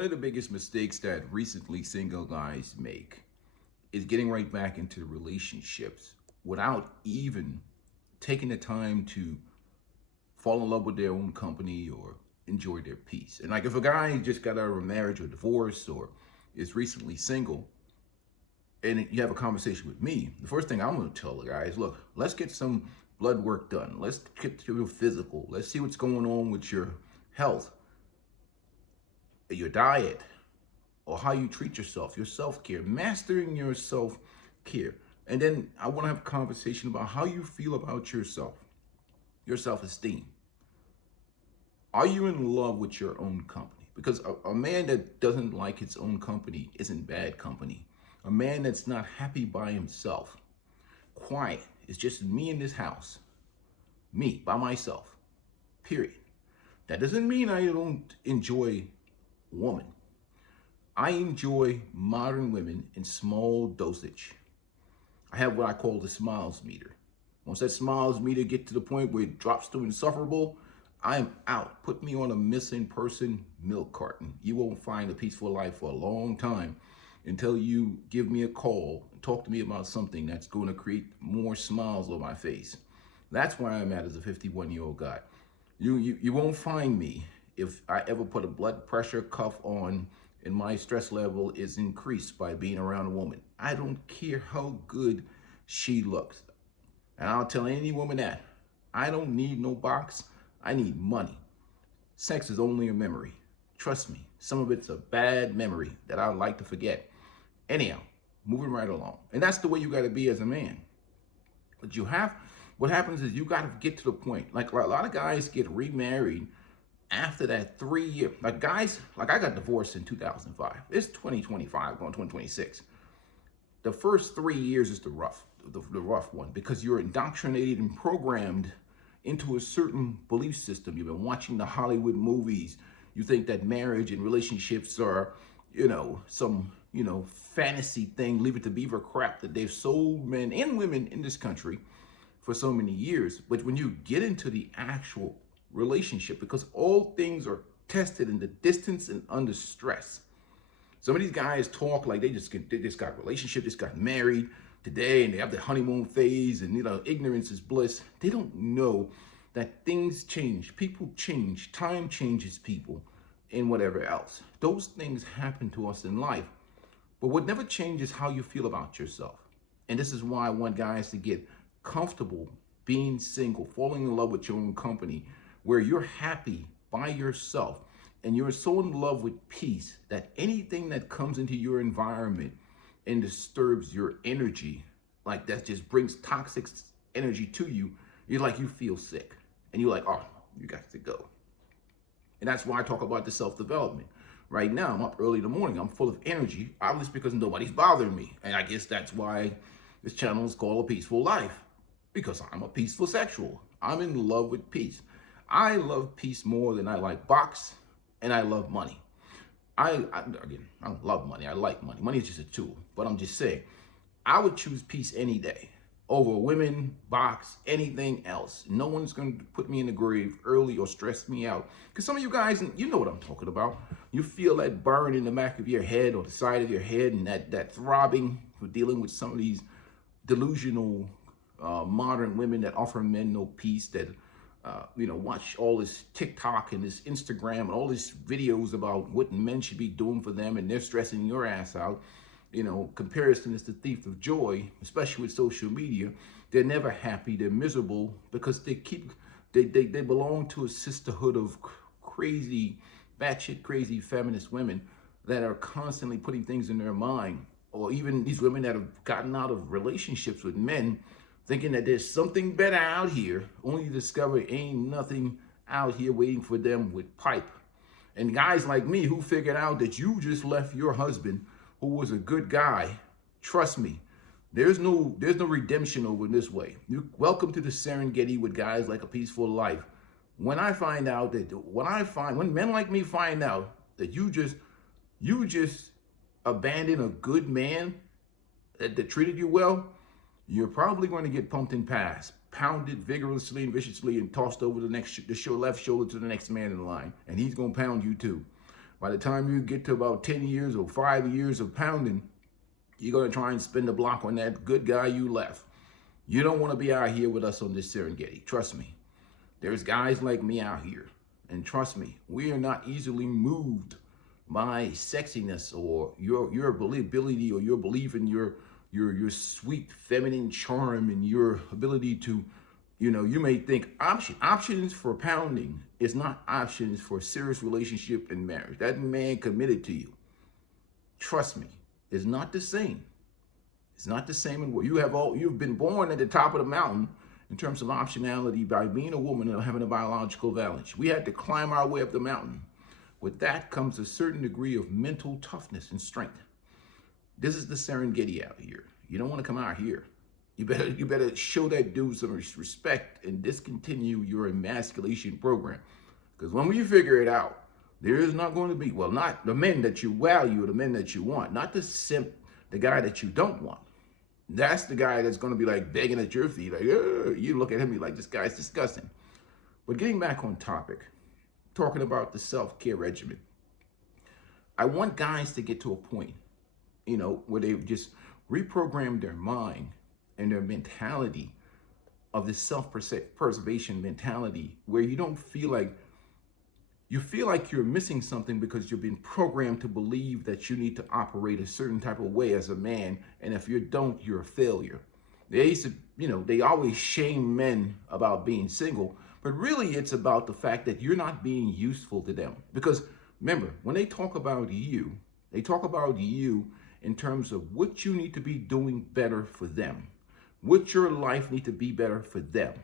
One of the biggest mistakes that recently single guys make is getting right back into relationships without even taking the time to fall in love with their own company or enjoy their peace. And like if a guy just got out of a marriage or divorce or is recently single and you have a conversation with me, the first thing I'm going to tell the guy is, look, let's get some blood work done. Let's get to your physical. Let's see what's going on with your health, your diet, or how you treat yourself, your self-care, mastering your self-care. And then I want to have a conversation about how you feel about yourself, your self-esteem. Are you in love with your own company? Because a man that doesn't like his own company isn't bad company. A man that's not happy by himself, quiet, it's just me in this house, me by myself, period. That doesn't mean I don't enjoy woman. I enjoy modern women in small dosage. I have what I call the smiles meter. Once that smiles meter get to the point where it drops to insufferable, I'm out. Put me on a missing person milk carton. You won't find a peaceful life for a long time until you give me a call and talk to me about something that's going to create more smiles on my face. That's where I'm at as a 51-year-old guy. You won't find me if I ever put a blood pressure cuff on and my stress level is increased by being around a woman. I don't care how good she looks. And I'll tell any woman that. I don't need no box. I need money. Sex is only a memory. Trust me, some of it's a bad memory that I'd like to forget. Anyhow, moving right along. And that's the way you got to be as a man. But what happens is you got to get to the point. Like a lot of guys get remarried after that 3 year, like guys, like I got divorced in 2005. It's 2025, going 2026. The first 3 years is the rough one because you're indoctrinated and programmed into a certain belief system. You've been watching the Hollywood movies. You think that marriage and relationships are, some, fantasy thing, leave it to beaver crap that they've sold men and women in this country for so many years. But when you get into the actual relationship, because all things are tested in the distance and under stress. Some of these guys talk like they just got a relationship, just got married today, and they have the honeymoon phase, and ignorance is bliss. They don't know that things change, people change, time changes people, and whatever else. Those things happen to us in life. But what never changes how you feel about yourself. And this is why I want guys to get comfortable being single, falling in love with your own company, where you're happy by yourself and you're so in love with peace that anything that comes into your environment and disturbs your energy, like that just brings toxic energy to you, you feel sick and you're like, oh, you got to go. And that's why I talk about the self-development. Right now, I'm up early in the morning. I'm full of energy, obviously because nobody's bothering me. And I guess that's why this channel is called A Peaceful Life, because I'm a peaceful sexual. I'm in love with peace. I love peace more than I like box, and I love money. I don't love money. I like money. Money is just a tool. But I'm just saying, I would choose peace any day over women, box, anything else. No one's going to put me in the grave early or stress me out. Because some of you guys, you know what I'm talking about. You feel that burn in the back of your head or the side of your head, and that throbbing for dealing with some of these delusional modern women that offer men no peace, that watch all this TikTok and this Instagram and all these videos about what men should be doing for them, and they're stressing your ass out. Comparison is the thief of joy, especially with social media. They're never happy. They're miserable because they belong to a sisterhood of crazy, batshit crazy feminist women that are constantly putting things in their mind, or even these women that have gotten out of relationships with men thinking that there's something better out here, only to discover ain't nothing out here waiting for them with pipe. And guys like me who figured out that you just left your husband, who was a good guy, trust me, there's no redemption over this way. Welcome to the Serengeti with guys like A Peaceful Life. When men like me find out that you just abandoned a good man that treated you well, you're probably going to get pumped and passed, pounded vigorously and viciously, and tossed over the left shoulder to the next man in line, and he's going to pound you too. By the time you get to about 10 years or 5 years of pounding, you're going to try and spin the block on that good guy you left. You don't want to be out here with us on this Serengeti. Trust me. There's guys like me out here. And trust me, we are not easily moved by sexiness or your ability or your belief in your sweet feminine charm and your ability to, you may think options for pounding is not options for a serious relationship and marriage. That man committed to you. Trust me, it's not the same. It's not the same in what you've been born at the top of the mountain in terms of optionality by being a woman and having a biological valence. We had to climb our way up the mountain. With that comes a certain degree of mental toughness and strength. This is the Serengeti out here. You don't want to come out here. You better show that dude some respect and discontinue your emasculation program. Because when we figure it out, there is not going to be, well, not the men that you value or the men that you want, not the simp, the guy that you don't want. That's the guy that's going to be like begging at your feet. Like, you look at him, you're like, this guy's disgusting. But getting back on topic, talking about the self-care regimen, I want guys to get to a point, where they've just reprogrammed their mind and their mentality of this self-preservation mentality where you don't feel like you're missing something because you've been programmed to believe that you need to operate a certain type of way as a man, and if you don't, you're a failure. They used to, they always shame men about being single, but really it's about the fact that you're not being useful to them. Because remember, when they talk about you in terms of what you need to be doing better for them, what your life need to be better for them.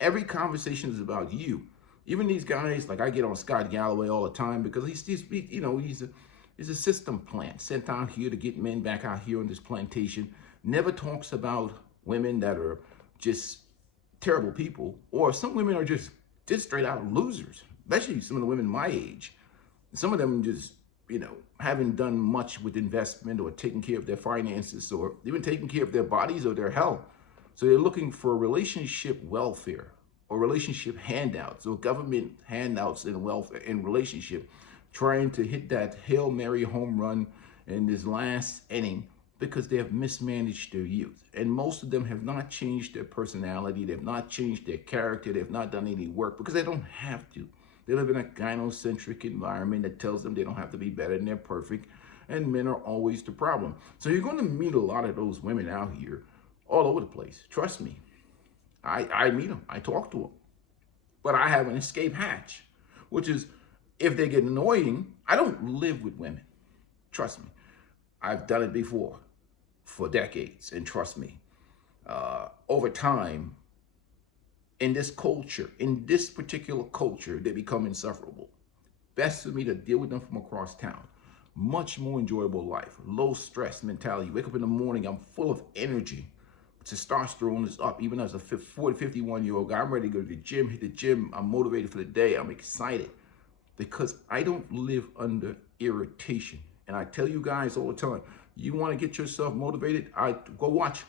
Every conversation is about you. Even these guys, like I get on Scott Galloway all the time because he's a system plant sent out here to get men back out here on this plantation. Never talks about women that are just terrible people, or some women are just straight out losers, especially some of the women my age. Some of them just, haven't done much with investment or taking care of their finances or even taking care of their bodies or their health. So they're looking for relationship welfare or relationship handouts or government handouts in welfare in relationship, trying to hit that Hail Mary home run in this last inning because they have mismanaged their youth. And most of them have not changed their personality. They've not changed their character. They've not done any work because they don't have to. They live in a gynocentric environment that tells them they don't have to be better and they're perfect. And men are always the problem. So you're going to meet a lot of those women out here all over the place. Trust me. I meet them. I talk to them. But I have an escape hatch, which is if they get annoying, I don't live with women. Trust me. I've done it before for decades. And trust me, over time, in this culture, in this particular culture, they become insufferable. Best for me to deal with them from across town. Much more enjoyable life, low stress mentality. Wake up in the morning, I'm full of energy. Testosterone is up. Even as a 40, 51-year-old guy, I'm ready to go to the gym, hit the gym. I'm motivated for the day. I'm excited because I don't live under irritation. And I tell you guys all the time, you want to get yourself motivated? Go watch.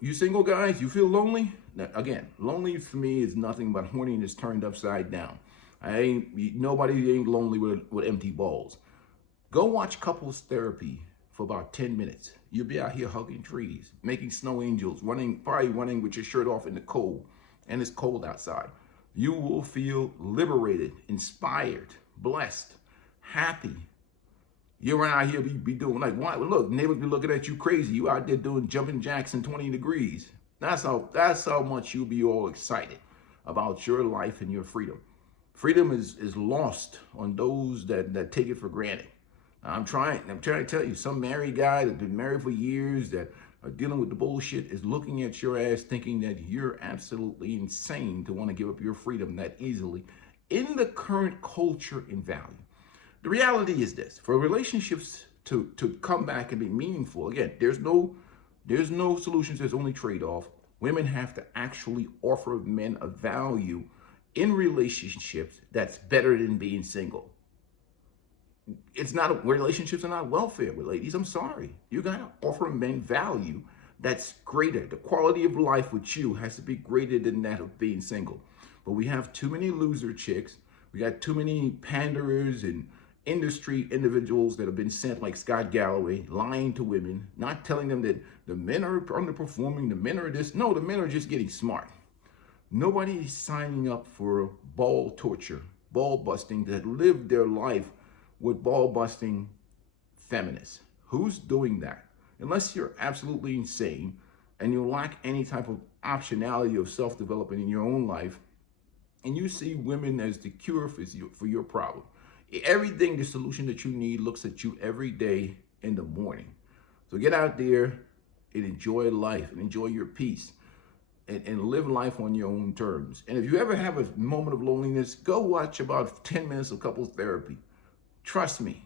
You single guys, you feel lonely? Now, again, lonely for me is nothing but horniness turned upside down. Nobody ain't lonely with empty balls. Go watch couples therapy for about 10 minutes. You'll be out here hugging trees, making snow angels, probably running with your shirt off in the cold, and it's cold outside. You will feel liberated, inspired, blessed, happy. You're out here be doing like, why? Look, neighbors be looking at you crazy. You out there doing jumping jacks in 20 degrees. That's how much you'll be all excited about your life and your freedom. Freedom is lost on those that take it for granted. I'm trying to tell you, some married guy that's been married for years that are dealing with the bullshit is looking at your ass thinking that you're absolutely insane to want to give up your freedom that easily in the current culture and value. The reality is this: for relationships to come back and be meaningful, again, there's no solutions, there's only trade-off. Women have to actually offer men a value in relationships that's better than being single. Relationships are not welfare with ladies. I'm sorry. You gotta offer men value that's greater. The quality of life with you has to be greater than that of being single. But we have too many loser chicks. We got too many panderers and industry individuals that have been sent like Scott Galloway, lying to women, not telling them that the men are underperforming, the men are this. No, the men are just getting smart. Nobody is signing up for ball torture, ball busting, that live their life with ball busting feminists. Who's doing that? Unless you're absolutely insane and you lack any type of optionality of self-development in your own life, and you see women as the cure for your problem. Everything, the solution that you need, looks at you every day in the morning. So get out there and enjoy life and enjoy your peace and live life on your own terms. And if you ever have a moment of loneliness, go watch about 10 minutes of couples therapy. Trust me,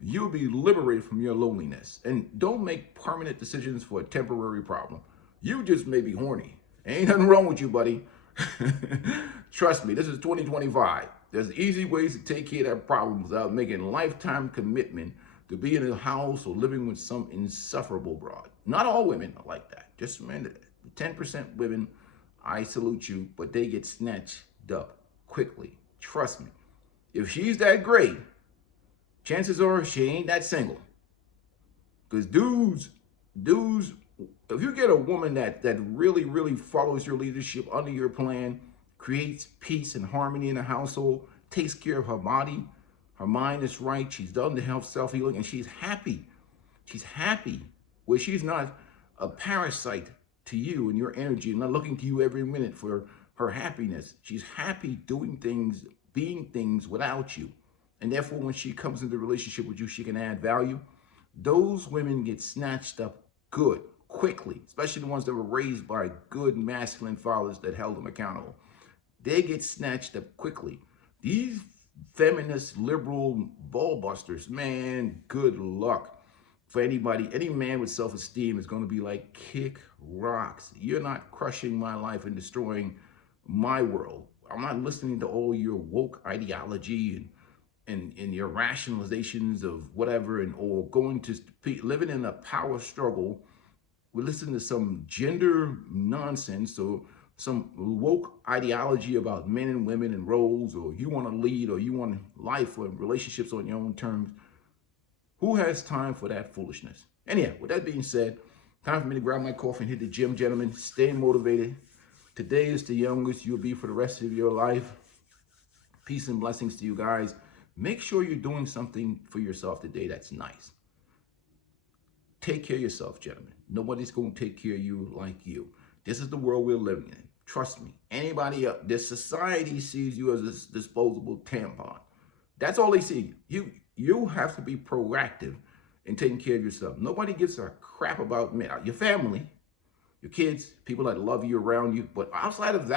you'll be liberated from your loneliness. And don't make permanent decisions for a temporary problem. You just may be horny. Ain't nothing wrong with you, buddy. Trust me, this is 2025. There's easy ways to take care of that problem without making a lifetime commitment to be in a house or living with some insufferable broad. Not all women are like that. Just remember, 10% women, I salute you, but they get snatched up quickly. Trust me. If she's that great, chances are she ain't that single. Because dudes, if you get a woman that really, really follows your leadership under your plan, creates peace and harmony in the household, takes care of her body, her mind is right, she's done the health self-healing, and she's happy. She's happy where she's not a parasite to you and your energy, and not looking to you every minute for her happiness. She's happy doing things, being things without you. And therefore, when she comes into a relationship with you, she can add value. Those women get snatched up good, quickly, especially the ones that were raised by good masculine fathers that held them accountable. They get snatched up quickly. These feminist, liberal ball busters, man, good luck. For anybody, any man with self-esteem is going to be like, kick rocks. You're not crushing my life and destroying my world. I'm not listening to all your woke ideology and your rationalizations of whatever, or going to living in a power struggle. We listen to some gender nonsense or some woke ideology about men and women and roles, or you want to lead, or you want life or relationships on your own terms. Who has time for that foolishness? Anyhow, with that being said, time for me to grab my coffee and hit the gym, gentlemen. Stay motivated. Today is the youngest you'll be for the rest of your life. Peace and blessings to you guys. Make sure you're doing something for yourself today that's nice. Take care of yourself, gentlemen. Nobody's going to take care of you like you. This is the world we're living in. Trust me. Anybody else, this society sees you as this disposable tampon. That's all they see. You have to be proactive in taking care of yourself. Nobody gives a crap about your family, your kids, people that love you around you. But outside of that,